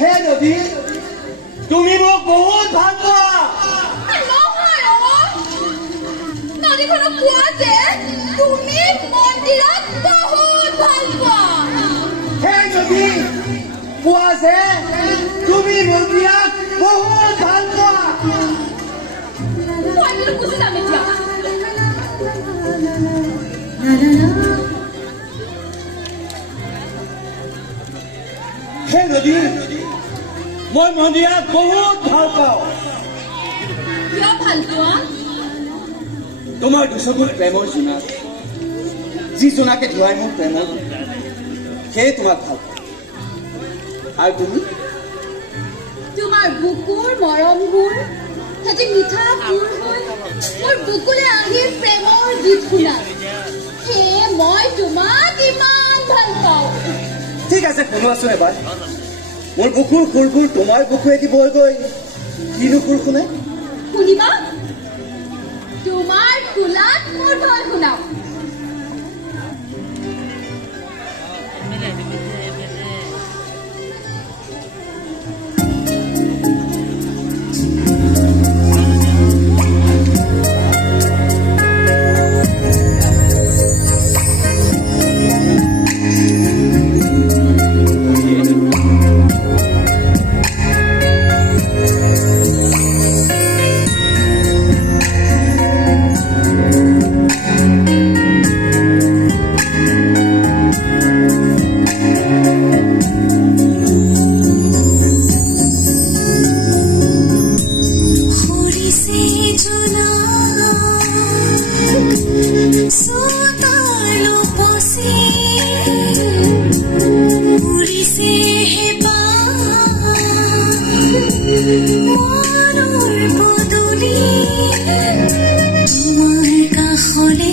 হে নদী তুমি মোক বহুত ভাল পোৱা নদীখনক কোৱা যে তুমি মন্দিৰত বহুত ভাল পোৱা হে নদী কোৱা যে তুমি মন্দিৰত বহুত ভাল পোৱা মই কিন্তু বুজি যাম এতিয়া হে নদী মই মন্দিৰত বহুত ভাল পাওঁ কিয় ভাল পোৱা তোমাৰ দুচকুৰ প্ৰেমৰ জোনাক যি জোনাকে ধুৱাই মোৰ প্ৰেমৰ সেয়ে তোমাক ভাল পাওঁ আৰু তুমি তোমাৰ বুকুৰ মৰমবোৰ সেটি মিঠা সুৰ হৈ মোৰ বুকুলে আহি প্ৰেমৰ গীত শুনা সেয়ে মই তোমাক ইমান ভাল পাওঁ ঠিক আছে শুনোৱাচোন এবাৰ মোৰ বুকুৰ সুৰবোৰ তোমাৰ বুকুৱেদি বৈ গৈ কিনো সুৰ শুনে শুনিবা তোমাৰ খোলাত মোৰ ঢল শুনাও মনৰ বদলি তোমাৰ কাষলে